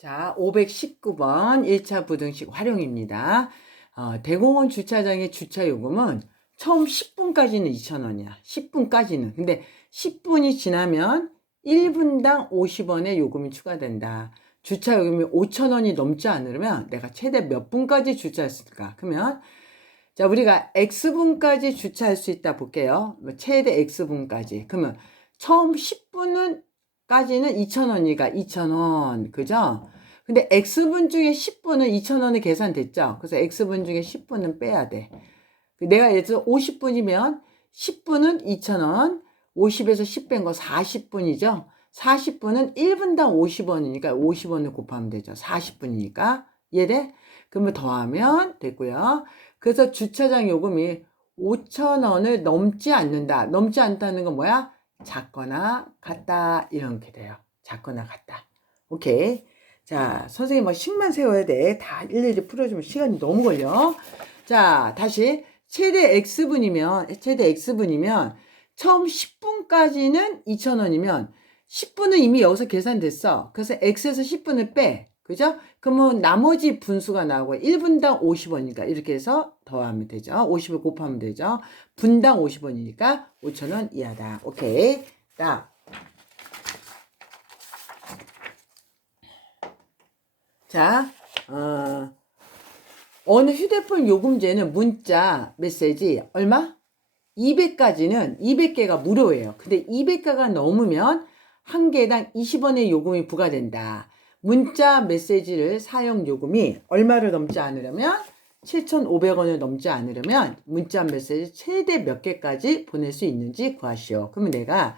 자, 519번 1차 부등식 활용입니다. 대공원 주차장의 주차 요금은 처음 10분까지는 2,000원이야. 10분까지는. 근데 10분이 지나면 1분당 50원의 요금이 추가된다. 주차 요금이 5,000원이 넘지 않으면 내가 최대 몇 분까지 주차했을까? 그러면 자, 우리가 X분까지 주차할 수 있다 볼게요. 최대 X분까지. 그러면 처음 10분은 까지는 2,000원이니까 2,000원. 그죠? 근데 X분 중에 10분은 2,000원이 계산됐죠? 그래서 X분 중에 10분은 빼야 돼. 내가 예를 들어 50분이면 10분은 2,000원, 50에서 10 뺀 거 40분이죠? 40분은 1분당 50원이니까 50원을 곱하면 되죠. 40분이니까. 이해돼? 그러면 더하면 되고요. 그래서 주차장 요금이 5,000원을 넘지 않는다. 넘지 않다는 건 뭐야? 작거나 같다. 이렇게 돼요. 작거나 같다. 오케이. 자, 선생님 뭐 식만 세워야 돼. 다 일일이 풀어주면 시간이 너무 걸려. 자, 다시. 최대 X분이면 처음 10분까지는 2,000원이면 10분은 이미 여기서 계산됐어. 그래서 X에서 10분을 빼. 그죠? 그러면 나머지 분수가 나오고 1분당 50원이니까 이렇게 해서 더하면 되죠. 50을 곱하면 되죠. 분당 50원이니까 5,000원 이하다. 오케이. 자, 어느 휴대폰 요금제는 문자 메시지 얼마? 200개가 무료예요. 근데 200개가 넘으면 한 개당 20원의 요금이 부과된다. 문자 메시지를 사용 요금이 얼마를 넘지 않으려면 7,500원을 넘지 않으려면 문자 메시지 최대 몇 개까지 보낼 수 있는지 구하시오. 그러면 내가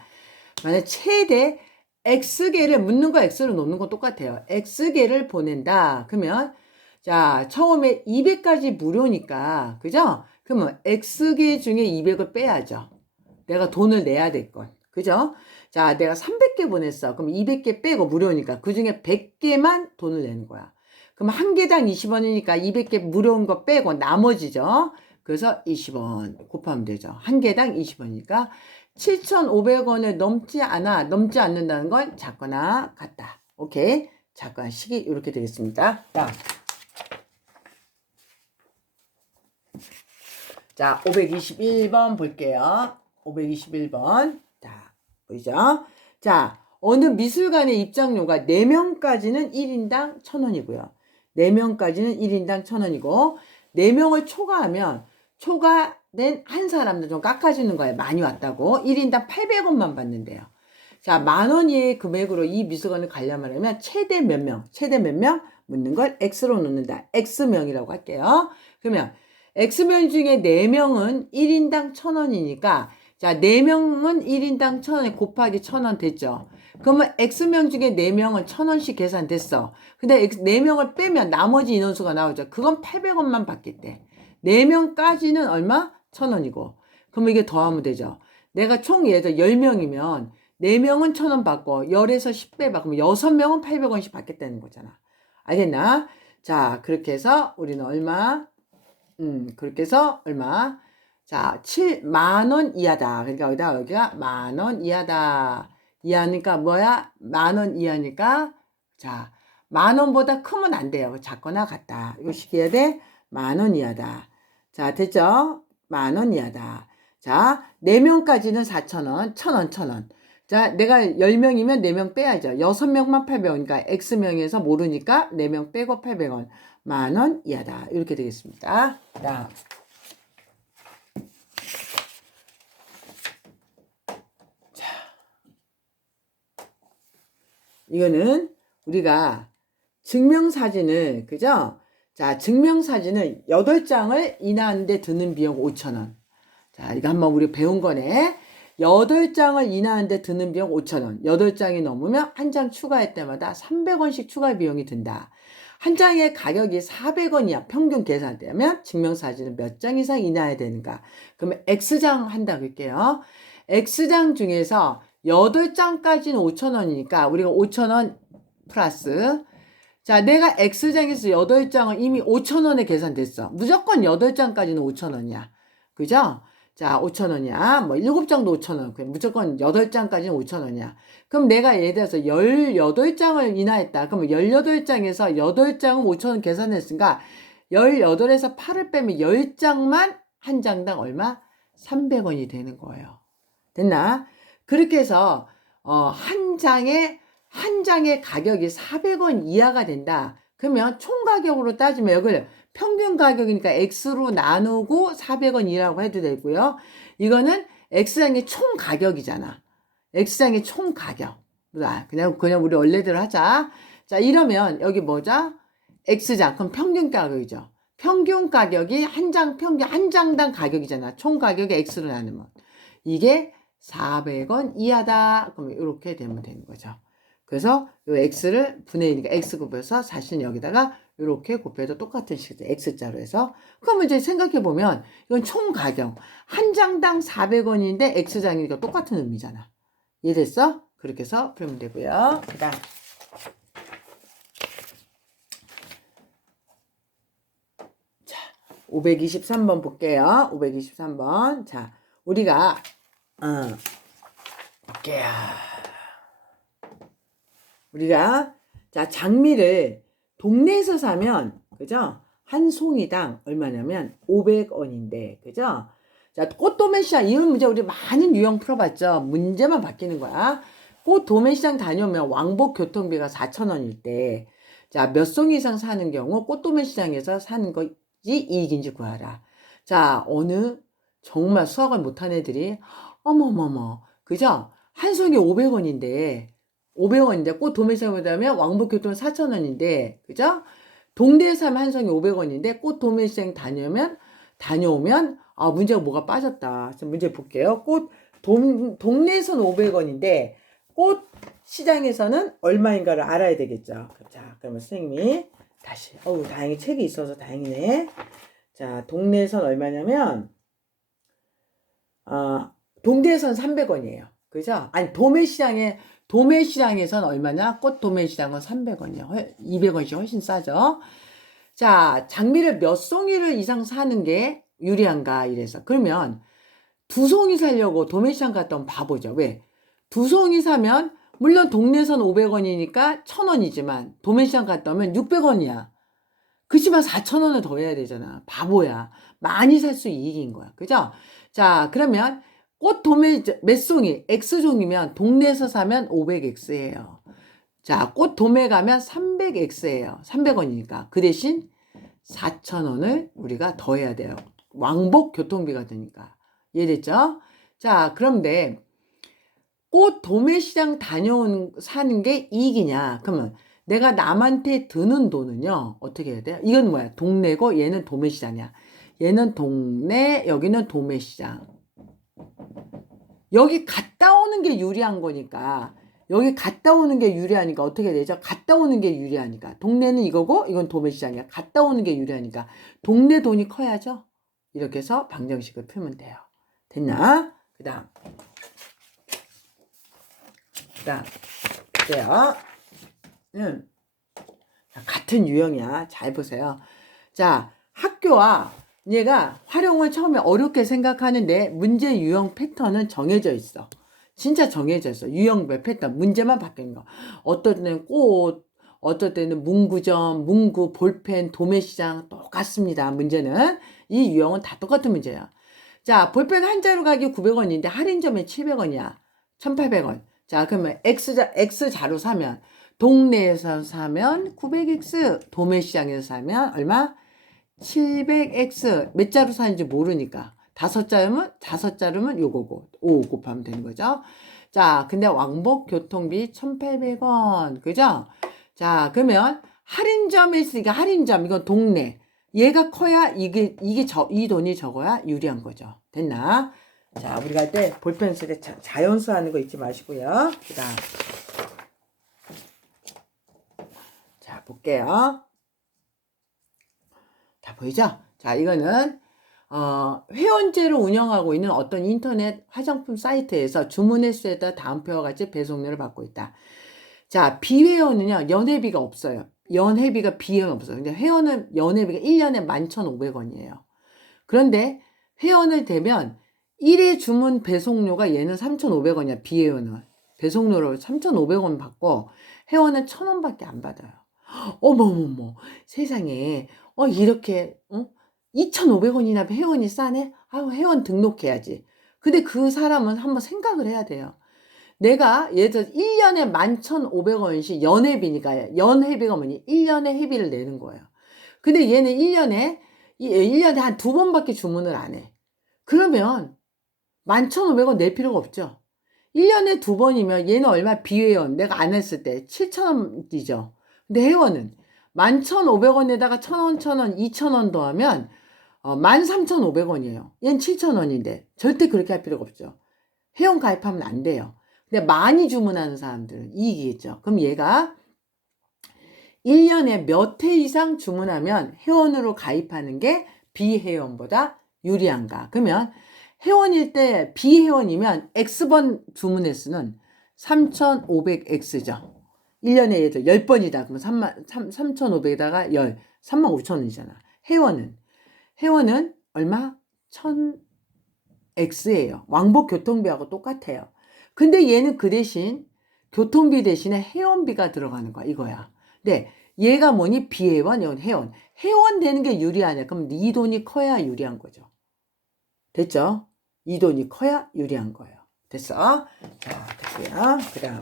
만약 최대 X개를 묻는 거 X로 놓는 건 똑같아요. X개를 보낸다. 그러면 자, 처음에 200까지 무료니까 그죠? 그러면 X개 중에 200을 빼야죠. 내가 돈을 내야 될 건. 그죠? 자, 내가 300개 보냈어. 그럼 200개 빼고 무료니까 그 중에 100개만 돈을 내는 거야. 그럼 한 개당 20원이니까 200개 무료인 거 빼고 나머지죠. 그래서 20원 곱하면 되죠. 한 개당 20원이니까 7,500원을 넘지 않는다는 건 작거나 같다. 오케이. 작거나 식이 이렇게 되겠습니다. 자, 521번 볼게요. 521번. 자, 보이죠? 자, 어느 미술관의 입장료가 4명까지는 1인당 1,000원이고요. 4명까지는 1인당 1,000원이고, 4명을 초과하면, 초과된 한 사람들 좀 깎아주는 거예요. 많이 왔다고. 1인당 800원만 받는데요. 자, 10,000원 이하의 금액으로 이 미술관을 가려면 최대 몇 명? 묻는 걸 X로 놓는다. X명이라고 할게요. 그러면, X명 중에 4명은 1인당 1,000원이니까, 자, 4명은 1인당 1,000원에 곱하기 1,000원 됐죠. 그러면 X명 중에 4명은 1,000원씩 계산됐어. 근데 4명을 빼면 나머지 인원수가 나오죠. 그건 800원만 받겠대. 4명까지는 얼마? 1,000원이고. 그러면 이게 더하면 되죠. 내가 총 예를 들어 10명이면 4명은 1,000원 받고 10에서 10배 받으면 6명은 800원씩 받겠다는 거잖아. 알겠나? 자, 그렇게 해서 우리는 얼마? 그렇게 해서 얼마? 자, 7만원 이하다. 그러니까 여기가 10,000원 이하다. 이하니까 뭐야? 10,000원 이하니까, 자, 10,000원보다 크면 안 돼요. 작거나 같다. 이거 시켜야 돼? 10,000원 이하다. 자, 됐죠? 10,000원 이하다. 자, 4명까지는 4,000원, 1,000원, 1,000원. 자, 내가 10명이면 4명 빼야죠. 6명만 800원. 그러니까 X명에서 모르니까 4명 빼고 800원. 10,000원 이하다. 이렇게 되겠습니다. 자, 이거는 우리가 증명사진을, 그죠? 자, 증명사진을 8장을 인화하는데 드는 비용 5,000원. 자, 이거 한번 우리 배운 거네. 8장을 인화하는데 드는 비용 5,000원. 8장이 넘으면 한 장 추가할 때마다 300원씩 추가 비용이 든다. 한 장의 가격이 400원이야. 평균 계산되면 증명사진을 몇 장 이상 인화해야 되는가? 그러면 X장 한다고 할게요. X장 중에서 8장까지는 5,000원이니까 우리가 5,000원 플러스, 자, 내가 X장에서 8장을 이미 5,000원에 계산됐어. 무조건 8장까지는 5,000원이야. 그죠? 자, 5,000원이야. 뭐 7장도 5,000원. 그냥 무조건 8장까지는 5,000원이야. 그럼 내가 예를 들어서 18장을 인하했다. 그러면 18장에서 8장은 5,000원 계산했으니까 18에서 8을 빼면 10장만 한 장당 얼마? 300원이 되는 거예요. 됐나? 그렇게 해서 한 장의 가격이 400원 이하가 된다. 그러면 총 가격으로 따지면 여기를 평균 가격이니까 X로 나누고 400원이라고 해도 되고요. 이거는 X장의 총 가격이잖아. X장의 총 가격. 그냥 우리 원래대로 하자. 자, 이러면 여기 뭐죠? X장. 그럼 평균 가격이죠. 평균 가격이 한 장당 가격이잖아. 총 가격이 X로 나누면. 이게 400원 이하다. 그러면 이렇게 되면 되는 거죠. 그래서 요 X를 분의 1이니까 X 곱해서 사실 여기다가 이렇게 곱해도 똑같은 식으로 X자로 해서 그러면 이제 생각해보면 이건 총 가격 한 장당 400원인데 X장이니까 똑같은 의미잖아. 이해됐어? 그렇게 해서 풀면 되고요. 그 다음 523번 볼게요. 523번. 자, 우리가 볼게요. 자, 장미를 동네에서 사면 그죠? 한 송이당 얼마냐면 500원인데 그죠? 자, 꽃 도매시장 이런 문제 우리 많은 유형 풀어봤죠? 문제만 바뀌는 거야. 꽃 도매시장 다녀오면 왕복 교통비가 4,000원일 때 자, 몇 송이 이상 사는 경우 꽃 도매시장에서 사는 것이 이익인지 구하라. 자, 어느 정말 수학을 못한 애들이 어머머머 그죠? 한 송이 500원인데 꽃 도매시장에 가면 왕복 교통은 4,000원인데 그죠? 동네에 사면 한 송이 500원인데 꽃 도매시장 다녀오면 문제가 뭐가 빠졌다. 문제 볼게요. 동네에서는 500원인데 꽃 시장에서는 얼마인가를 알아야 되겠죠. 자, 그러면 선생님이 다시 다행히 책이 있어서 다행이네. 자, 동네에서는 얼마냐면 동네에서는 300원이에요. 그죠? 아니 도매시장에서는 얼마냐? 꽃 도매시장은 300원이에요. 200원씩 훨씬 싸죠. 자, 장미를 몇 송이를 이상 사는 게 유리한가 이래서 그러면 2송이 사려고 도매시장 갔다 오면 바보죠. 왜? 2송이 사면 물론 동네에서는 500원이니까 1,000원이지만 도매시장 갔다 오면 600원이야. 그치만 4,000원을 더 해야 되잖아. 바보야. 많이 살 수 이익인 거야. 그죠? 자, 그러면 몇 송이, X종이면 동네에서 사면 500X예요. 자, 꽃 도매 가면 300X예요. 300원이니까. 그 대신 4,000원을 우리가 더 해야 돼요. 왕복 교통비가 드니까. 이해됐죠? 자, 그런데 꽃 도매시장 사는 게 이익이냐? 그러면 내가 남한테 드는 돈은요, 어떻게 해야 돼요? 이건 뭐야? 동네고 얘는 도매시장이야. 얘는 동네, 여기는 도매시장. 여기 갔다 오는 게 유리한 거니까 여기 갔다 오는 게 유리하니까 어떻게 되죠? 갔다 오는 게 유리하니까 동네는 이거고 이건 도매시장이야. 갔다 오는 게 유리하니까 동네 돈이 커야죠. 이렇게 해서 방정식을 풀면 돼요. 됐나? 그 다음 볼게요. 같은 유형이야. 잘 보세요. 자, 학교와 얘가 활용을 처음에 어렵게 생각하는데 문제 유형 패턴은 정해져 있어. 진짜 정해져 있어. 유형별 패턴. 문제만 바뀌는 거. 어떨 때는 꽃, 어떨 때는 문구점, 문구, 볼펜, 도매시장 똑같습니다. 문제는. 이 유형은 다 똑같은 문제야. 자, 볼펜 한 자루 가격 900원인데 할인점에 700원이야. 1,800원. 자, 그러면 X 자루 사면 동네에서 사면 900X, 도매시장에서 사면 얼마? 700X. 몇 자루 사는지 모르니까. 5자루면 요거고 5 곱하면 되는 거죠. 자, 근데 왕복 교통비 1,800원. 그죠? 자, 그러면 할인점에 있으니까 할인점 이건 동네. 얘가 커야 이 돈이 적어야 유리한 거죠. 됐나? 자, 우리가 할 때 볼펜 쓸 때 자연수 하는 거 잊지 마시고요. 그다음 자, 볼게요. 다 보이죠? 자, 이거는 회원제로 운영하고 있는 어떤 인터넷 화장품 사이트에서 주문했을 때 다음표와 같이 배송료를 받고 있다. 자, 비회원은요, 연회비가 없어요. 연회비가 비회원 없어요. 근데 회원은 연회비가 1년에 11,500원이에요. 그런데 회원을 되면 1회 주문 배송료가 얘는 3,500원이야. B회원은. 배송료를 3,500원 받고 회원은 1,000원밖에 안 받아요. 어머머머 세상에 이렇게 2,500원이나 회원이 싸네? 아유 회원 등록해야지. 근데 그 사람은 한번 생각을 해야 돼요. 내가 예를 들어 1년에 11,500원씩 연회비니까 연회비가 뭐니? 1년에 회비를 내는 거예요. 근데 얘는 1년에 한 2번밖에 주문을 안 해. 그러면 11,500원 낼 필요가 없죠. 1년에 2번이면 얘는 얼마? 비회원 내가 안 했을 때 7,000원이죠. 근데 회원은 11,500원에다가 1,000원, 1,000원, 2,000원 더하면 13,500원이에요. 얘는 7,000원인데 절대 그렇게 할 필요가 없죠. 회원 가입하면 안 돼요. 근데 많이 주문하는 사람들은 이익이겠죠. 그럼 얘가 1년에 몇 회 이상 주문하면 회원으로 가입하는 게 비회원보다 유리한가? 그러면 회원일 때 비회원이면 X번 주문의 수는 3,500X죠. 1년에 예를 들어 10번이다. 그러면 3,500에다가 35,000원이잖아. 회원은 얼마? 1,000X예요. 왕복 교통비하고 똑같아요. 근데 얘는 그 대신 교통비 대신에 회원비가 들어가는 거야. 이거야. 근데 얘가 뭐니? 비회원, 이건 회원. 회원 되는 게 유리하냐? 그럼 네 돈이 커야 유리한 거죠. 됐죠? 이 돈이 커야 유리한 거예요. 됐어? 자, 됐고요. 그 다음.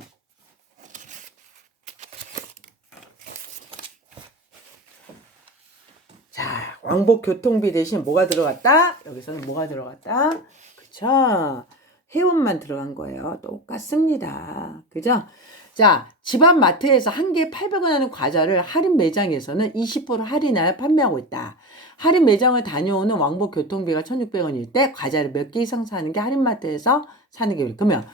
자, 왕복 교통비 대신 뭐가 들어갔다? 여기서는 뭐가 들어갔다? 그쵸? 회원만 들어간 거예요. 똑같습니다. 그죠? 자, 집 앞 마트에서 한 개에 800원 하는 과자를 할인 매장에서는 20% 할인하여 판매하고 있다. 할인 매장을 다녀오는 왕복 교통비가 1,600원일 때 과자를 몇 개 이상 사는 게 할인 마트에서 사는 게 그러면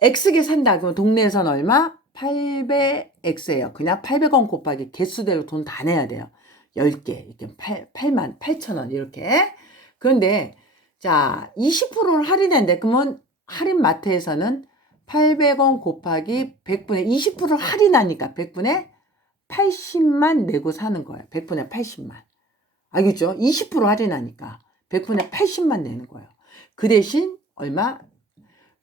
X개 산다. 그러면 동네에서는 얼마? 800X예요. 그냥 800원 곱하기 개수대로 돈 다 내야 돼요. 10개. 이렇게 88,000원 이렇게. 그런데 자, 20%를 할인했는데 그러면 할인 마트에서는 800원 곱하기 100분의 20%를 할인하니까 100분의 80만 내고 사는 거예요. 100분의 80만. 알겠죠? 20% 할인하니까 100분의 80만 내는 거예요. 그 대신 얼마?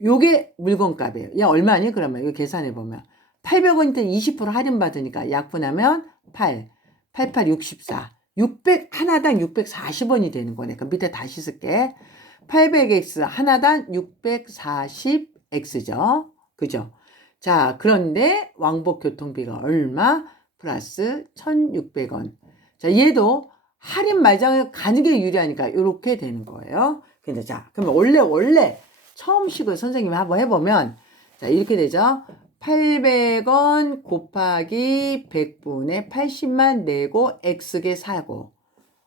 요게 물건값이에요. 야, 얼마니? 그러면 이거 계산해 보면 800원인데 20% 할인 받으니까 약분하면 88, 64. 600 하나당 640원이 되는 거네. 그럼 밑에 다시 쓸게. 800x 하나당 640x죠. 그죠? 자, 그런데 왕복 교통비가 얼마? 플러스 1,600원. 자, 얘도 할인 매장을 가는 게 유리하니까 이렇게 되는 거예요. 근데 자, 그러면 원래 처음 식을 선생님이 한번 해보면 자, 이렇게 되죠. 800원 곱하기 100분의 80만 내고 X개 사고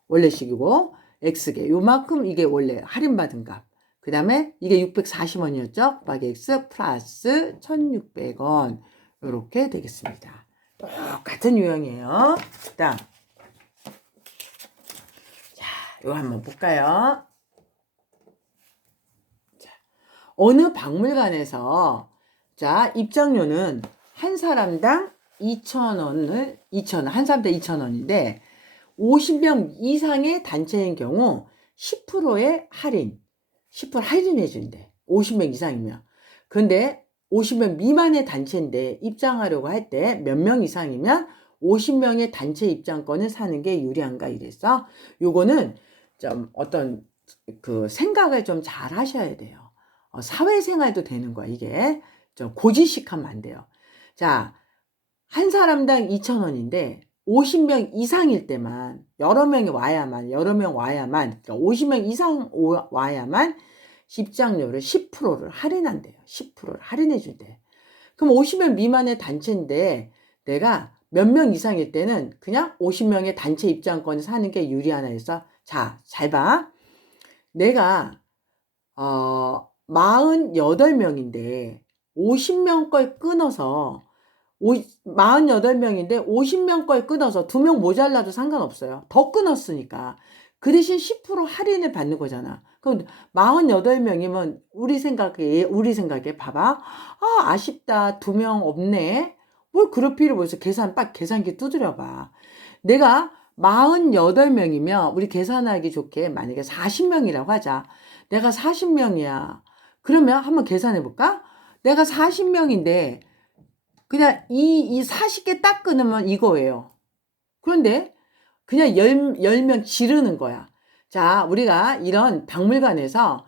원래식이고 X개 요만큼 이게 원래 할인받은 값. 그 다음에 이게 640원이었죠. 곱하기 X 플러스 1,600원 이렇게 되겠습니다. 똑같은 유형이에요. 그 다음 자, 이거 한번 볼까요? 자, 어느 박물관에서 자, 입장료는 한 사람당 2,000원을, 2,000원, 한 사람당 2,000원인데, 50명 이상의 단체인 경우 10%의 할인, 10% 할인해준대. 50명 이상이면. 근데 50명 미만의 단체인데 입장하려고 할 때 몇 명 이상이면 50명의 단체 입장권을 사는 게 유리한가 이래서 요거는 좀 어떤 그 생각을 좀 잘 하셔야 돼요. 사회생활도 되는 거야, 이게. 좀 고지식하면 안 돼요. 자, 한 사람당 2,000원인데 50명 이상일 때만 여러 명 와야만 그러니까 50명 이상 와야만 입장료를 10%를 할인한대요. 10%를 할인해 준대. 그럼 50명 미만의 단체인데 내가 몇 명 이상일 때는 그냥 50명의 단체 입장권을 사는 게 유리하나 해서 자, 잘 봐. 내가 48명인데 50명 걸 끊어서 48명인데 50명 걸 끊어서 2명 모자라도 상관없어요. 더 끊었으니까. 그 대신 10% 할인을 받는 거잖아. 그럼 48명이면 우리 생각에 봐봐. 아, 아쉽다. 2명 없네. 뭘 그럴 필요 없어. 계산기 두드려 봐. 내가 48명이면 우리 계산하기 좋게 만약에 40명이라고 하자. 내가 40명이야. 그러면 한번 계산해 볼까? 내가 40명인데 그냥 이 40개 딱 끊으면 이거예요. 그런데 그냥 10명 지르는 거야. 자, 우리가 이런 박물관에서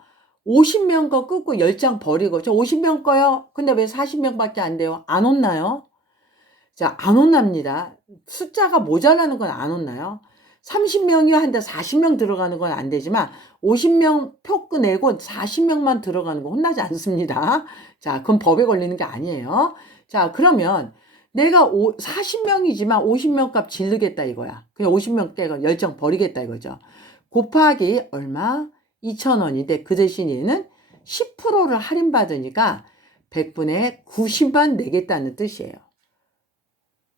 50명 거 끊고 10장 버리고 저 50명 거요. 근데 왜 40명밖에 안 돼요? 안 혼나요? 자, 안 혼납니다. 숫자가 모자라는 건 안 혼나요. 30명이 한데 40명 들어가는 건 안 되지만 50명 표 꺼내고 40명만 들어가는 거 혼나지 않습니다. 자, 그건 법에 걸리는 게 아니에요. 자, 그러면 내가 40명이지만 50명 값 지르겠다 이거야. 그냥 50명 떼고 10장 버리겠다 이거죠. 곱하기 얼마? 2,000원인데 그 대신 얘는 10%를 할인받으니까 100분의 90만 내겠다는 뜻이에요.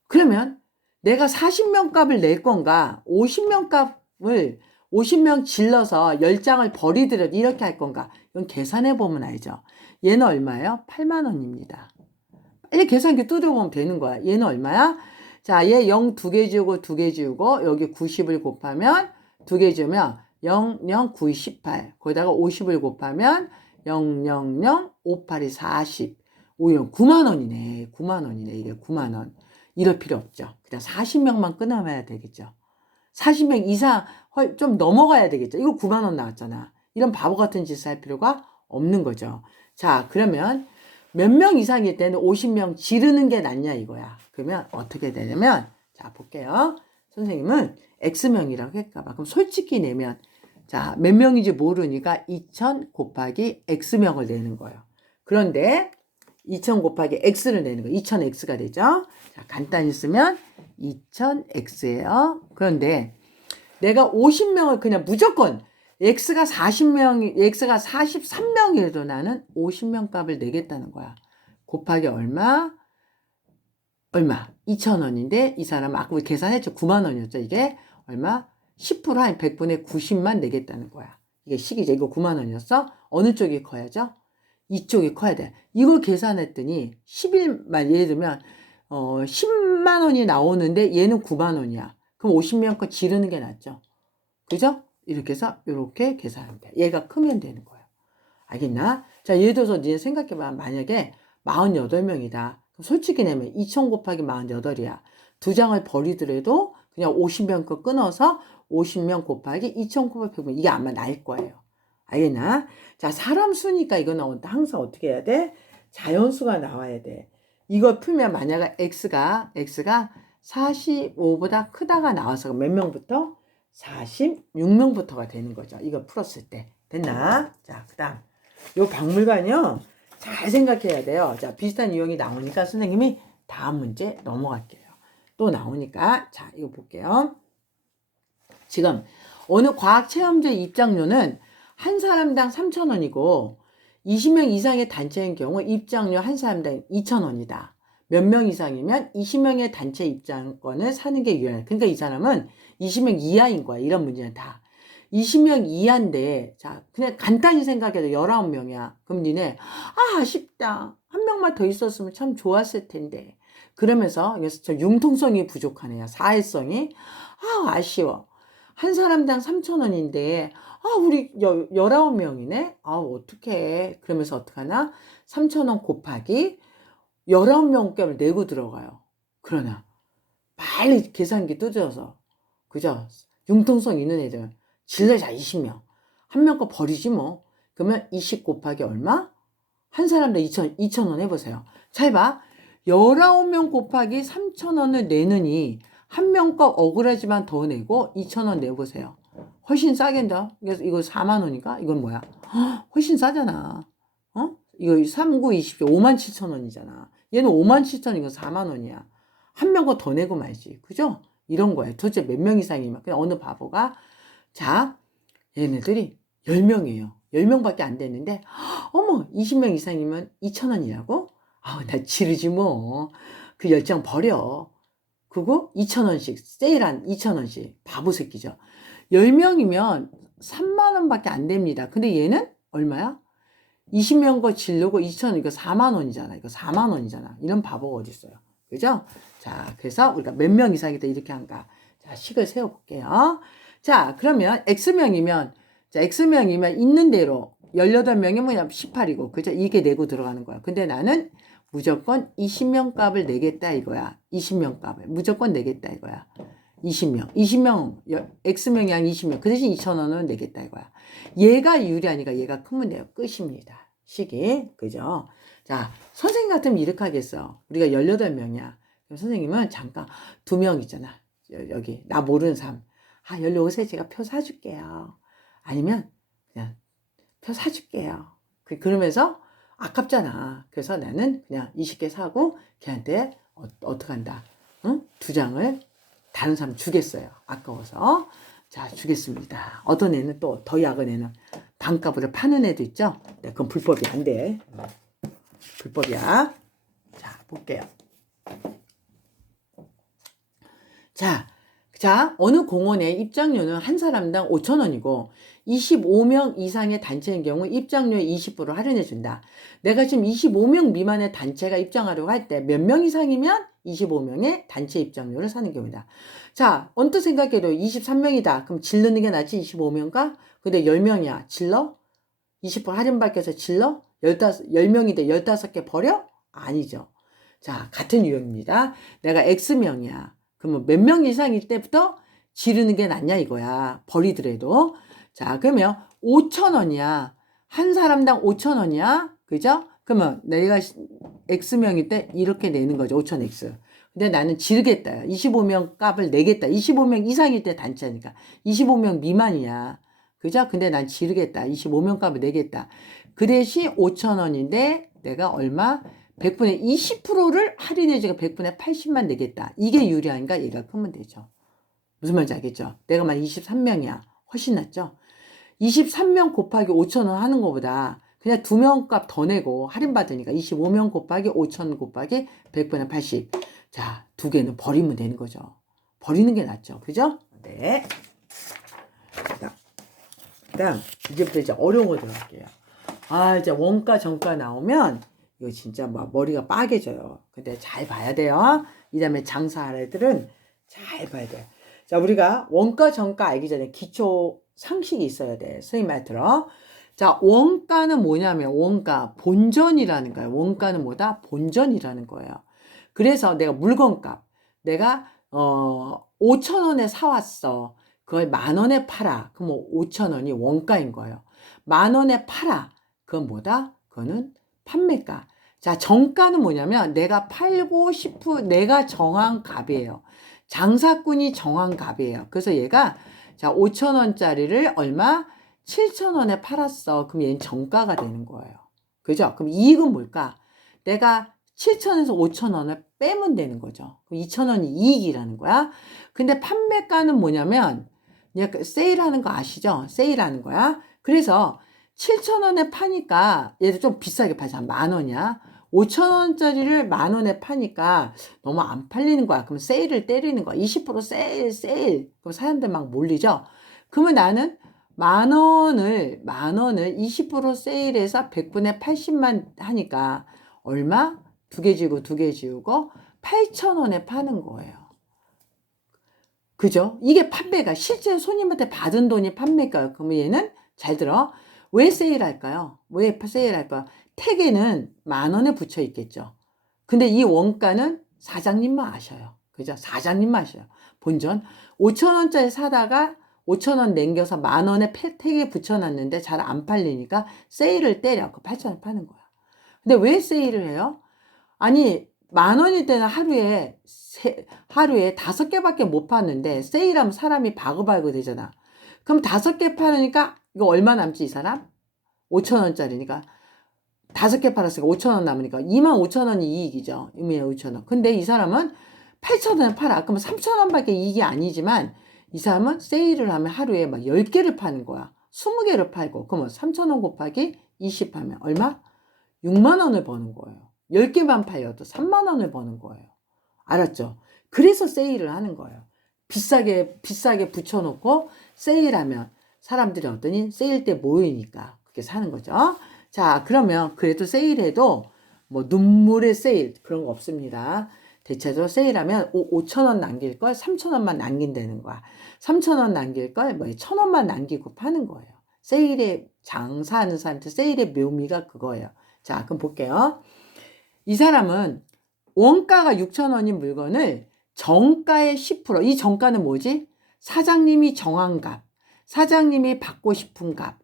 그러면 내가 40명 값을 낼 건가 50명 값을 50명 질러서 10장을 버리더라도 이렇게 할 건가 이건 계산해 보면 알죠. 얘는 얼마예요? 8만 원입니다. 빨리 계산기 뜯어보면 되는 거야. 얘는 얼마야? 자, 얘 0 2개 지우고 2개 지우고 여기 90을 곱하면 2개 지우면 0, 0, 9, 18 거기다가 50을 곱하면 0, 0, 0, 5, 8이 40 오히려 9만 원이네. 9만 원이네. 이게 9만 원. 이럴 필요 없죠. 그냥 40명만 끊어봐야 되겠죠. 40명 이상 좀 넘어가야 되겠죠. 이거 9만 원 나왔잖아. 이런 바보 같은 짓을 할 필요가 없는 거죠. 자, 그러면 몇 명 이상일 때는 50명 지르는 게 낫냐 이거야. 그러면 어떻게 되냐면 자, 볼게요. 선생님은 X명이라고 할까봐. 그럼 솔직히 내면 자, 몇 명인지 모르니까 2000 곱하기 X명을 내는 거예요. 그런데 2000 곱하기 X를 내는 거예요. 2000X가 되죠. 자, 간단히 쓰면 2000X예요. 그런데 내가 50명을 그냥 무조건 X가 43명이라도 나는 50명 값을 내겠다는 거야. 곱하기 얼마? 2,000원인데 이 사람은 아까 우리 계산했죠. 9만 원이었죠. 이게 얼마? 10% 한 100분의 90만 내겠다는 거야. 이게 식이죠. 이거 9만 원이었어? 어느 쪽이 커야죠? 이쪽이 커야 돼. 이걸 계산했더니 11만 예를 들면 10만 원이 나오는데 얘는 9만 원이야. 그럼 50명 거 지르는 게 낫죠. 그죠? 이렇게 해서 이렇게 계산하면 돼. 얘가 크면 되는 거예요. 알겠나? 자, 예를 들어서 니 생각해봐. 만약에 48명이다. 그럼 솔직히 내면 2000 곱하기 48이야. 두 장을 버리더라도 그냥 50명 거 끊어서 50명 곱하기 2000 곱하기 100명. 이게 아마 나을 거예요. 알겠나? 자, 사람 수니까 이거 나온다. 항상 어떻게 해야 돼? 자연수가 나와야 돼. 이걸 풀면 만약에 X가 45보다 크다가 나와서 몇 명부터? 46명부터가 되는 거죠. 이거 풀었을 때. 됐나? 자, 그 다음. 요 박물관이요. 잘 생각해야 돼요. 자, 비슷한 유형이 나오니까 선생님이 다음 문제 넘어갈게요. 또 나오니까. 자, 이거 볼게요. 지금 어느 과학체험제 입장료는 한 사람당 3,000원이고 20명 이상의 단체인 경우 입장료 한 사람당 2,000원이다. 몇 명 이상이면 20명의 단체 입장권을 사는 게 유효해. 그러니까 이 사람은 20명 이하인 거야. 이런 문제는 다. 20명 이하인데, 자, 그냥 간단히 생각해도 19명이야. 그럼 니네, 아쉽다. 한 명만 더 있었으면 참 좋았을 텐데. 그러면서, 그래서 저 융통성이 부족하네요. 사회성이. 아쉬워. 한 사람당 3,000원인데, 우리 19명이네? 어떡해. 그러면서 어떡하나? 3,000원 곱하기 19명 값을 내고 들어가요. 그러나 빨리 계산기 뜯어서 그죠? 융통성 있는 애들 질러자 20명 한 명 거 버리지 뭐. 그러면 20 곱하기 얼마? 한 사람당 2,000원 해보세요. 잘 봐. 19명 곱하기 3,000원을 내느니 한 명 거 억울하지만 더 내고 2,000원 내보세요. 훨씬 싸겠죠? 그래서 이거 4만 원이니까 이건 뭐야? 훨씬 싸잖아. 이거 3, 9, 20, 5만 7천 원이잖아. 얘는 5만 7천 이거 4만 원이야. 한 명 거 더 내고 말지. 그죠? 이런 거예요. 도대체 몇 명 이상이면 그냥 어느 바보가 자, 얘네들이 10명이에요. 10명밖에 안 됐는데 어머 20명 이상이면 2,000원이라고? 나 지르지 뭐. 그 10장 버려. 그거 2,000원씩 세일한 2,000원씩 바보 새끼죠. 10명이면 3만 원밖에 안 됩니다. 근데 얘는 얼마야? 20명 거 지르고 2,000원 이거 4만 원이잖아. 이거 4만 원이잖아. 이런 바보가 어디 있어요. 그죠? 자, 그래서 우리가 몇 명 이상이다 이렇게 한가. 자, 식을 세워 볼게요. 자, 그러면 X명이면 있는 대로 18명이 뭐냐 18이고 그죠? 이게 내고 들어가는 거야. 근데 나는 무조건 20명 값을 내겠다 이거야. 20명 값을 무조건 내겠다 이거야. 20명 X명이 아닌 20명 그 대신 2,000원은 내겠다 이거야. 얘가 유리하니까 얘가 크면 돼요. 끝입니다. 식이 그죠? 자, 선생님 같으면 이렇게 하겠어. 우리가 18명이야. 선생님은 잠깐 2명 있잖아. 여기 나 모르는 사람. 아, 여기 오세요. 제가 표 사줄게요. 아니면 그냥 표 사줄게요. 그러면서 아깝잖아. 그래서 나는 그냥 20개 사고 걔한테 어떻게 한다. 응? 2장을 다른 사람 주겠어요. 아까워서. 자, 주겠습니다. 어떤 애는 또 더 약은 애는 반값으로 파는 애도 있죠. 네, 그건 불법이 안 돼. 불법이야. 자, 볼게요. 자, 어느 공원의 입장료는 한 사람당 5,000원이고 25명 이상의 단체인 경우 입장료의 20% 할인해준다. 내가 지금 25명 미만의 단체가 입장하려고 할 때 몇 명 이상이면 25명의 단체 입장료를 사는 경우다. 자, 언뜻 생각해도 23명이다. 그럼 질르는 게 낫지 25명가? 근데 10명이야. 질러? 20% 할인받기 위해서 질러? 10명인데 15개 버려? 아니죠. 자, 같은 유형입니다. 내가 X명이야. 그러면 몇 명 이상일 때부터 지르는 게 낫냐 이거야. 버리더라도. 자, 그러면 5,000원이야. 한 사람당 5,000원이야. 그죠? 그러면 내가 X명일 때 이렇게 내는 거죠. 5,000X. 근데 나는 지르겠다. 25명 값을 내겠다. 25명 이상일 때 단체니까. 25명 미만이야. 그죠? 근데 난 지르겠다. 25명 값을 내겠다. 그 대신 5,000원인데 내가 얼마? 100분의 20%를 할인해주고 100분의 80만 내겠다. 이게 유리한가? 얘가 크면 되죠. 무슨 말인지 알겠죠? 내가 만 23명이야. 훨씬 낫죠? 23명 곱하기 5,000원 하는 것보다 그냥 2명 값 더 내고 할인받으니까 25명 곱하기 5,000 곱하기 100분의 80. 자, 2개는 버리면 되는 거죠. 버리는 게 낫죠. 그죠? 네. 그다음 이제부터 이제 어려운 거 들어갈게요. 아, 이제 원가 정가 나오면 이거 진짜 막 머리가 빠개져요. 근데 잘 봐야 돼요. 이 다음에 장사할 애들은 잘 봐야 돼요. 자, 우리가 원가 정가 알기 전에 기초 상식이 있어야 돼. 선생님 말 들어. 자, 원가는 뭐냐면 원가 본전이라는 거예요. 원가는 뭐다? 본전이라는 거예요. 그래서 내가 물건값 내가 5,000원에 사왔어. 그걸 10,000원에 팔아. 그럼 5,000원이 원가인 거예요. 10,000원에 팔아. 그건 뭐다? 그거는 판매가. 자, 정가는 뭐냐면 내가 팔고 싶은 내가 정한 값이에요. 장사꾼이 정한 값이에요. 그래서 얘가 자 5,000원짜리를 얼마? 7,000원에 팔았어. 그럼 얘는 정가가 되는 거예요. 그죠? 그럼 이익은 뭘까? 내가 7,000원에서 5,000원을 빼면 되는 거죠. 그럼 2,000원이 이익이라는 거야. 근데 판매가는 뭐냐면 세일하는 거 아시죠? 세일하는 거야. 그래서 7,000원에 파니까 얘도 좀 비싸게 파자. 10,000원이야. 5,000원짜리를 10,000원에 파니까 너무 안 팔리는 거야. 그럼 세일을 때리는 거야. 20% 세일. 그럼 사람들 막 몰리죠. 그러면 나는 10,000원을 20% 세일해서 100분의 80만 하니까 얼마? 2개 지우고 8,000원에 파는 거예요. 그죠? 이게 판매가 실제 손님한테 받은 돈이 판매가예요. 그러면 얘는 잘 들어. 왜 세일할까요? 왜 세일할까요? 택에는 10,000원에 붙여 있겠죠. 근데 이 원가는 사장님만 아셔요. 그죠? 사장님만 아셔요. 본전 5,000원짜리 사다가 5,000원 남겨서 10,000원에 택에 붙여놨는데 잘 안 팔리니까 세일을 때려. 그 8,000원 파는 거야. 근데 왜 세일을 해요? 아니 10,000원일 때는 하루에 5개밖에 못 파는데 세일하면 사람이 바글바글 되잖아. 그럼 5개 팔으니까 이거 얼마 남지 이 사람? 5,000원짜리니까 5개 팔았으니까 5,000원 남으니까 25,000원이 이익이죠. 25,000원. 근데 이 사람은 8,000원에 팔아. 그러면 3,000원밖에 이익이 아니지만 이 사람은 세일을 하면 하루에 막 10개를 파는 거야. 20개를 팔고 그러면 3,000원 곱하기 20 하면 얼마? 6만 원을 버는 거예요. 10개만 팔려도 3만 원을 버는 거예요. 알았죠? 그래서 세일을 하는 거예요. 비싸게 붙여놓고 세일하면 사람들이 어떠니? 세일 때 모이니까 그렇게 사는 거죠. 자, 그러면 그래도 세일해도 뭐 눈물의 세일 그런 거 없습니다. 대체적으로 세일하면 5,000원 남길 걸 3,000원만 남긴다는 거야. 3,000원 남길 걸 1,000원만 남기고 파는 거예요. 세일의 장사하는 사람한테 세일의 묘미가 그거예요. 자, 그럼 볼게요. 이 사람은 원가가 6,000원인 물건을 정가의 10%, 이 정가는 뭐지? 사장님이 정한 값, 사장님이 받고 싶은 값,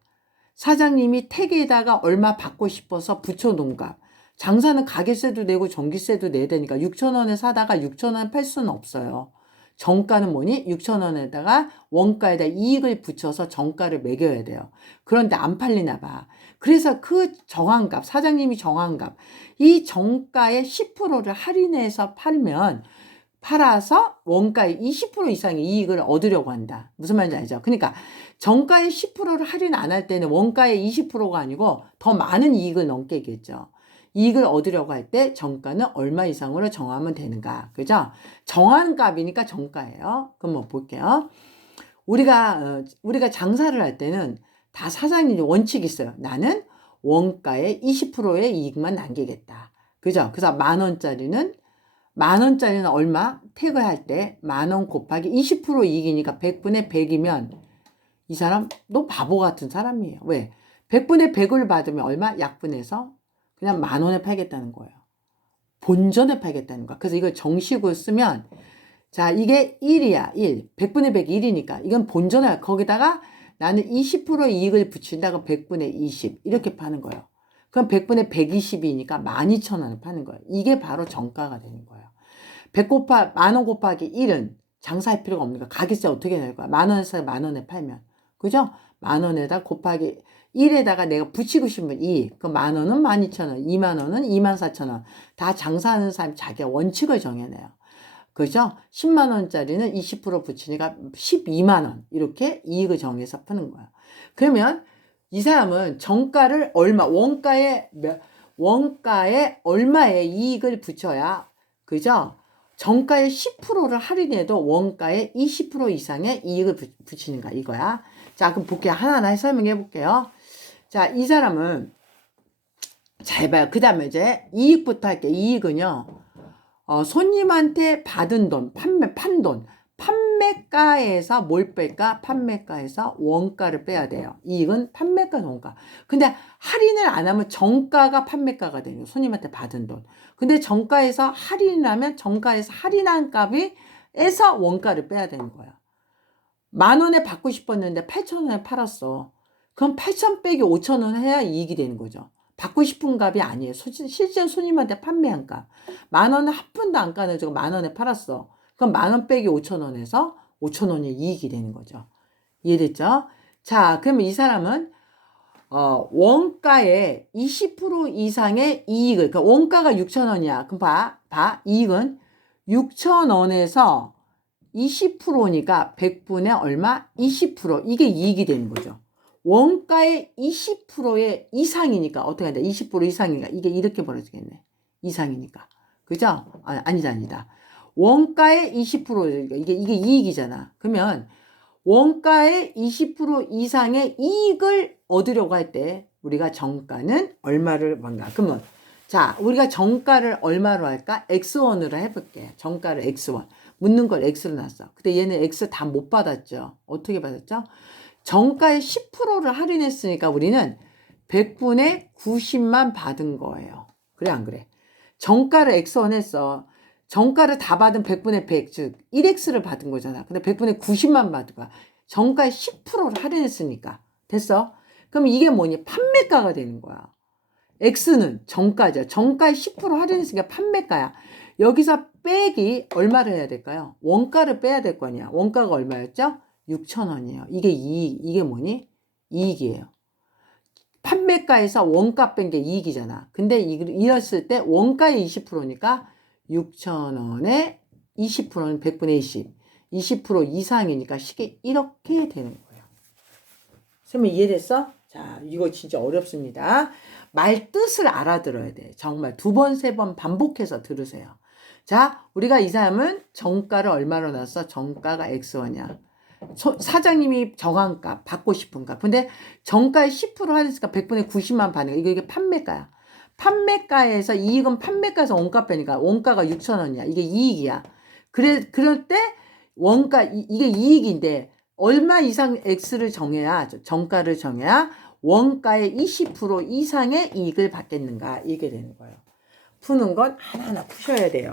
사장님이 택에다가 얼마 받고 싶어서 붙여놓은 값. 장사는 가게세도 내고 전기세도 내야 되니까 6,000원에 사다가 6,000원 팔 수는 없어요. 정가는 뭐니? 6,000원에다가 원가에다 이익을 붙여서 정가를 매겨야 돼요. 그런데 안 팔리나 봐. 그래서 그 정한 값, 사장님이 정한 값, 이 정가의 10%를 할인해서 팔아서 원가의 20% 이상의 이익을 얻으려고 한다. 무슨 말인지 알죠? 그러니까 정가의 10%를 할인 안 할 때는 원가의 20%가 아니고 더 많은 이익을 넘게겠죠. 이익을 얻으려고 할 때 정가는 얼마 이상으로 정하면 되는가. 그죠? 정한 값이니까 정가예요. 그럼 뭐 볼게요. 우리가 장사를 할 때는 다 사장님이 원칙이 있어요. 나는 원가의 20%의 이익만 남기겠다. 그죠? 그래서 만 원짜리는 얼마? 택을 할 때 만 원 곱하기 20% 이익이니까 100분의 100이면 이 사람 너 바보 같은 사람이에요. 왜? 100분의 100을 받으면 얼마? 약분해서 그냥 만 원에 팔겠다는 거예요. 본전에 팔겠다는 거야. 그래서 이걸 정식으로 쓰면 자, 이게 1이야. 1. 100분의 100이 1이니까 이건 본전에 거기다가 나는 20% 이익을 붙인다고 100분의 20 이렇게 파는 거예요. 그럼 100분의 120이니까 12,000원을 파는 거예요. 이게 바로 정가가 되는 거예요. 만 원 곱하기 1은 장사할 필요가 없으니까 가게세 어떻게 낼 거야? 만 원에서 만 원에 팔면. 그죠? 만 원에다 곱하기 1에다가 내가 붙이고 싶으면 2. 그럼 만 원은 12,000원, 2만 원은 24,000원. 다 장사하는 사람이 자기가 원칙을 정해내요. 그죠? 10만 원짜리는 20% 붙이니까 12만 원. 이렇게 이익을 정해서 푸는 거야. 그러면 이 사람은 정가를 원가에 얼마의 이익을 붙여야, 그죠? 정가의 10%를 할인해도 원가의 20% 이상의 이익을 붙이는가 이거야. 자, 그럼 볼게요. 하나하나 설명해 볼게요. 자, 이 사람은 잘 봐요. 그 다음에 이제 이익부터 할게요. 이익은요, 손님한테 받은 돈, 판 돈, 판매가에서 뭘 뺄까? 판매가에서 원가를 빼야 돼요. 이익은 판매가 원가. 근데 할인을 안 하면 정가가 판매가가 되는 거예요. 손님한테 받은 돈. 근데 정가에서 할인을 하면 정가에서 할인한 값에서 원가를 빼야 되는 거예요. 만 원에 받고 싶었는데 8,000원에 팔았어. 그럼 8,000 빼기 5,000원 해야 이익이 되는 거죠. 받고 싶은 값이 아니에요. 실제 손님한테 판매한 값. 만 원은 한 푼도 안 까내주고 만 원에 팔았어. 그럼 만 원 빼기 5,000원에서 5,000원이 이익이 되는 거죠. 이해됐죠? 자, 그러면 이 사람은 원가의 20% 이상의 이익을, 그러니까 원가가 6,000원이야. 그럼 봐. 이익은 6,000원에서 20%니까 100분의 얼마? 20%. 이게 이익이 되는 거죠. 원가의 20%의 이상이니까 어떻게 한다? 20% 이상이니까 이게 이렇게 벌어지겠네. 이상이니까. 그죠? 아니다. 원가의 20%니까 이게 이익이잖아. 그러면 원가의 20% 이상의 이익을 얻으려고 할 때 우리가 정가는 얼마를 뭔가. 그러면 자, 우리가 정가를 얼마로 할까? X1으로 해볼게. 정가를 X1. 묻는 걸 X로 놨어. 근데 얘는 X 다 못 받았죠. 어떻게 받았죠? 정가의 10%를 할인했으니까 우리는 100분의 90만 받은 거예요. 그래 안 그래? 정가를 X1 했어. 정가를 다 받은 100분의 100, 즉 1X를 받은 거잖아. 근데 100분의 90만 받은 거야. 정가의 10%를 할인했으니까. 됐어? 그럼 이게 뭐니? 판매가가 되는 거야. X는 정가죠. 정가의 10% 할인했으니까 판매가야. 여기서 빼기 얼마를 해야 될까요? 원가를 빼야 될 거 아니야. 원가가 얼마였죠? 6,000원이에요. 이게 이익, 이게 뭐니? 이익이에요. 판매가에서 원가 뺀 게 이익이잖아. 근데 이랬을 때 원가의 20%니까 6,000원에 20%는 100분의 20. 20% 이상이니까 식이 이렇게 되는 거예요. 선생님 이해됐어? 자, 이거 진짜 어렵습니다. 말 뜻을 알아들어야 돼. 정말 2번, 3번 반복해서 들으세요. 자, 우리가 이 사람은 정가를 얼마로 놨어? 정가가 X1이야. 사장님이 정한 값, 받고 싶은 값. 근데 정가의 10% 할인했으니까 100분의 90만 받는 거. 이게 판매가야. 판매가에서 이익은 판매가에서 원가 빼니까 원가가 6,000원이야. 이게 이익이야. 그럴 때 원가, 이게 이익인데 얼마 이상 X를 정해야, 정가를 정해야 원가의 20% 이상의 이익을 받겠는가? 이게 되는 거예요. 푸는 건 하나하나 푸셔야 돼요.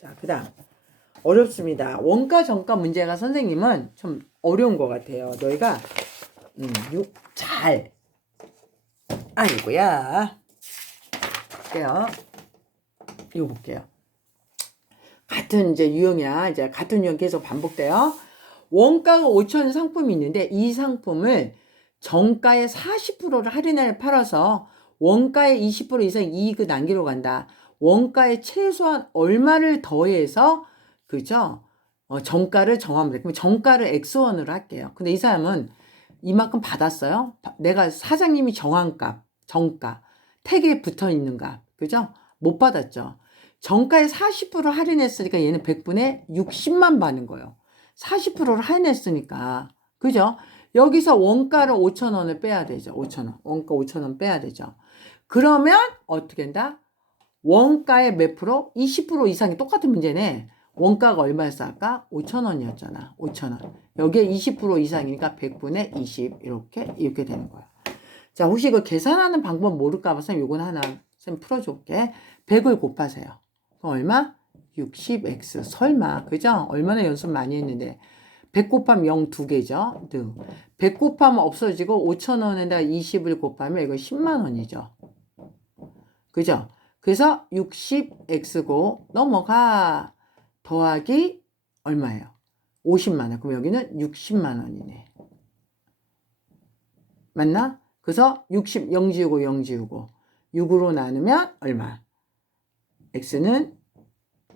자, 그 다음. 어렵습니다. 원가 정가 문제가 선생님은 좀 어려운 것 같아요. 너희가 잘 아이고야 볼게요. 이거 볼게요. 같은 이제 유형이야. 이제 같은 유형 계속 반복돼요. 원가가 5,000원 상품이 있는데 이 상품을 정가의 40%를 할인을 팔아서 원가의 20% 이상 이익을 남기러 간다. 원가에 최소한 얼마를 더해서 그죠? 정가를 정하면 돼. 그럼 정가를 X1으로 할게요. 근데 이 사람은 이만큼 받았어요. 내가 사장님이 정한 값, 정가, 택에 붙어 있는 값, 그죠? 못 받았죠. 정가에 40% 할인했으니까 얘는 100분에 60만 받는 거예요. 40%를 할인했으니까. 그죠? 여기서 원가를 5,000원을 빼야 되죠. 5,000원. 원가 5,000원 빼야 되죠. 그러면 어떻게 된다? 원가의 몇 프로? 20% 이상이 똑같은 문제네. 원가가 얼마였어 아까? 5,000원이었잖아. 5,000원. 여기에 20% 이상이니까 100분의 20 이렇게 되는 거야. 자, 혹시 이거 계산하는 방법 모를까 봐서 요건 하나 쌤 풀어줄게. 100을 곱하세요. 그럼 얼마? 60x. 설마. 그죠? 얼마나 연습 많이 했는데. 100 곱하면 0 2개죠. 100 곱하면 없어지고 5,000원에다가 20을 곱하면 이거 10만 원이죠. 그죠? 그래서 60x고 넘어가. 더하기 얼마예요? 50만 원. 그럼 여기는 60만 원이네. 맞나? 그래서 60, 0 지우고 0 지우고 6으로 나누면 얼마? x는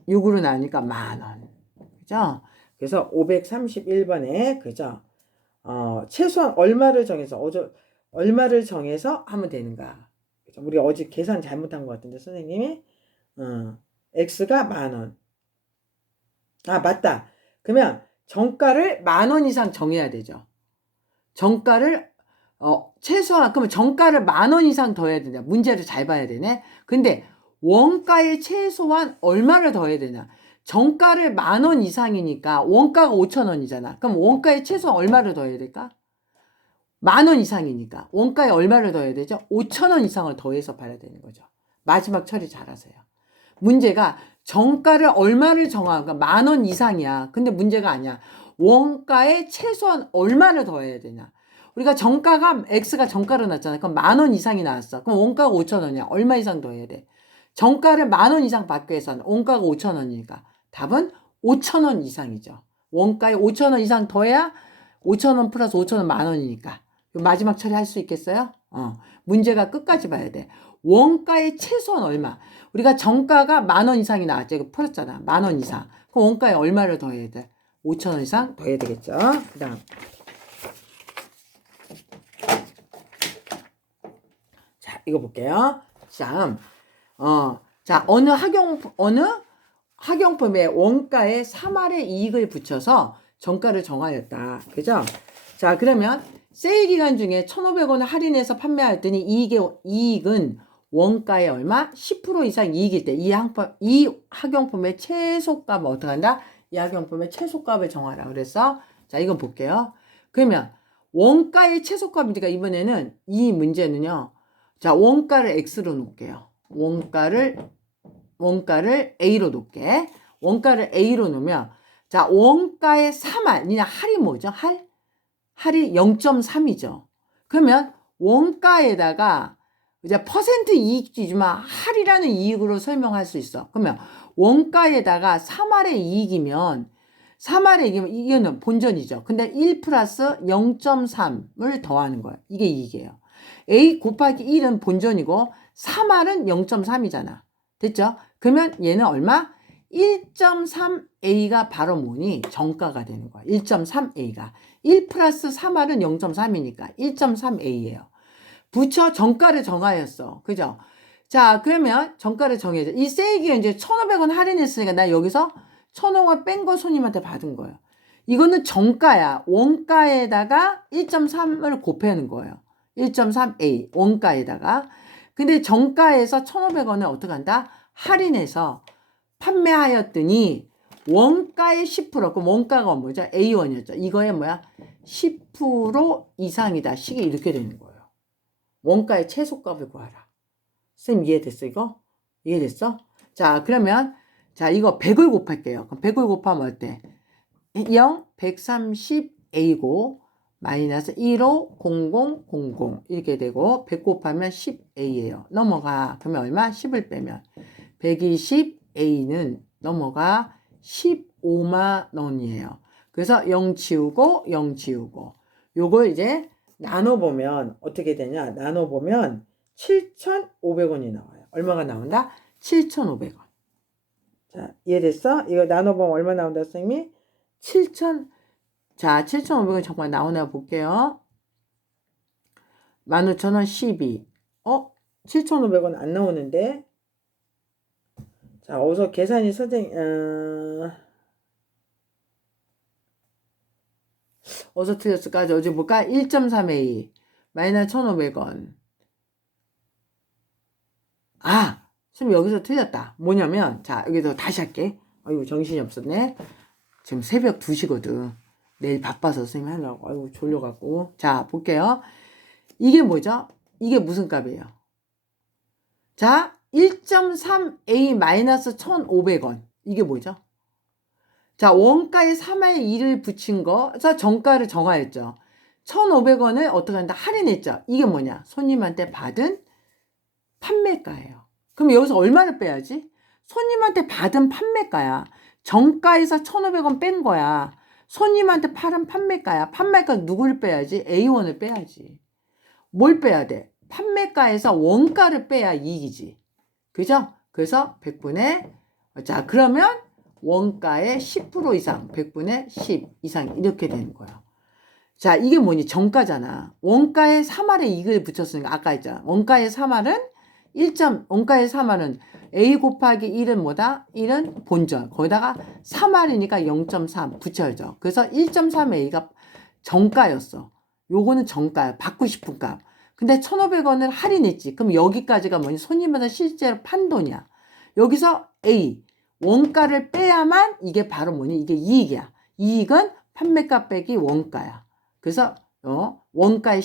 6으로 나누니까 만원. 그죠? 그래서 531번에 그죠? 최소한 얼마를 정해서 하면 되는가? 그죠? 우리 어제 계산 잘못한 것 같은데 선생님이 x가 만원. 아, 맞다. 그러면 정가를 10,000원 이상 정해야 되죠. 정가를 최소한 그러면 정가를 10,000원 이상 더 해야 되냐? 문제를 잘 봐야 되네. 근데 원가에 최소한 얼마를 더 해야 되냐? 정가를 10,000원 이상이니까 원가가 5,000원이잖아. 그럼 원가에 최소한 얼마를 더 해야 될까? 10,000원 이상이니까 원가에 얼마를 더 해야 되죠? 5,000원 이상을 더해서 팔아야 되는 거죠. 마지막 처리 잘하세요. 문제가 정가를 얼마를 정하는가? 10,000원 이상이야. 근데 문제가 아니야. 원가에 최소한 얼마를 더 해야 되냐? 우리가 정가가 X가 정가로 났잖아. 그럼 10,000원 이상이 나왔어. 그럼 원가가 5,000원이야. 얼마 이상 더 해야 돼? 정가를 10,000원 이상 받기 위해서는 원가가 5,000원이니까 답은 5,000원 이상이죠. 원가에 5,000원 이상 더해야 5,000원 플러스 5,000원 10,000원이니까. 마지막 처리할 수 있겠어요? 문제가 끝까지 봐야 돼. 원가의 최소한 얼마? 우리가 정가가 10,000원 이상이 나왔죠. 이거 풀었잖아. 10,000원 이상. 그럼 원가에 얼마를 더 해야 돼? 5,000원 이상 더 해야 되겠죠. 그 다음. 자, 이거 볼게요. 자, 어느 학용품의 원가에 3할의 이익을 붙여서 정가를 정하였다. 그죠? 자, 그러면 세일 기간 중에 1,500원을 할인해서 판매했더니 이익은 원가의 얼마? 10% 이상 이익일 때 이 학용품의 최소값을 어떻게 한다? 이 학용품의 최소값을 정하라. 그래서 자, 이건 볼게요. 그러면 원가의 최소값이니까 이번에는 이 문제는요. 자, 원가를 X로 놓을게요. 원가를 A로 놓을게. 원가를 A로 놓으면 자, 원가의 3할. 니네 할이 뭐죠? 할이 0.3이죠. 그러면 원가에다가 이제 퍼센트 이익이지만 할이라는 이익으로 설명할 수 있어. 그러면 원가에다가 3할의 이익이면 이거는 본전이죠. 근데 1 플러스 0.3을 더하는 거예요. 이게 이익이에요. A 곱하기 1은 본전이고 3할은 0.3이잖아. 됐죠? 그러면 얘는 얼마? 1.3A가 바로 뭐니? 정가가 되는 거야. 1.3A가. 1 플러스 3할은 0.3이니까 1.3A예요. 붙여 정가를 정하였어. 그죠? 자, 그러면 정가를 정해야죠. 이 세일기가 이제 1,500원 할인했으니까 나 여기서 1,000원 뺀 거 손님한테 받은 거예요. 이거는 정가야. 원가에다가 1.3을 곱하는 거예요. 1.3A 원가에다가. 근데 정가에서 1,500원을 어떻게 한다? 할인해서 판매하였더니 원가의 10% 그럼 원가가 뭐죠? A1이었죠. 이거에 뭐야? 10% 이상이다. 식이 이렇게 되는 거예요. 원가의 최소값을 구하라. 선생님 이해됐어 이거? 이해됐어? 자 그러면 자 이거 100을 곱할게요. 그럼 100을 곱하면 어때? 0, 130A고 마이너스 15, 00, 00 이렇게 되고 100 곱하면 10A예요. 넘어가. 그러면 얼마? 10을 빼면 120A는 넘어가 15만 원이에요. 그래서 0 지우고 0 지우고 요걸 이제 나눠보면 어떻게 되냐? 나눠보면 7,500원이 나와요. 얼마가 나온다? 7,500원. 자, 이해됐어? 이거 나눠보면 얼마 나온다, 선생님이? 7,500원 정말 나오나 볼게요. 15,000원 12. 7,500원 안 나오는데? 자, 어디서 계산이 어디서 틀렸을까? 어디 볼까? 1.3A 마이너스 1,500원. 선생님 여기서 틀렸다. 뭐냐면 자 여기서 다시 할게. 아이고 정신이 없었네. 지금 새벽 2시거든. 내일 바빠서 선생님 하려고. 아이고 졸려갖고. 자 볼게요. 이게 뭐죠? 이게 무슨 값이에요? 자 1.3A 마이너스 1,500원. 이게 뭐죠? 자 원가에 3의 2를 붙인 거. 자 정가를 정하였죠. 1,500원을 어떻게 한다? 할인했죠. 이게 뭐냐? 손님한테 받은 판매가예요. 그럼 여기서 얼마를 빼야지? 손님한테 받은 판매가야. 정가에서 1,500원 뺀 거야. 손님한테 팔은 판매가야. 판매가 누구를 빼야지? A1을 빼야지. 뭘 빼야 돼? 판매가에서 원가를 빼야 이익이지. 그죠? 그래서 100분의 자 그러면 원가의 10% 이상 100분의 10 이상 이렇게 되는 거야. 자 이게 뭐니? 정가잖아. 원가에 3할의 이익을 붙였으니까 아까 했잖아. 원가의 3할은 원가의 3할은 A 곱하기 1은 뭐다? 1은 본전. 거기다가 3할이니까 0.3 붙여야죠. 그래서 1.3A가 정가였어. 요거는 정가야. 받고 싶은 값. 근데 1,500원을 할인했지. 그럼 여기까지가 뭐니? 손님마다 실제로 판 돈이야. 여기서 A. 원가를 빼야만 이게 바로 뭐니? 이게 이익이야. 이익은 판매가 빼기 원가야. 그래서 원가의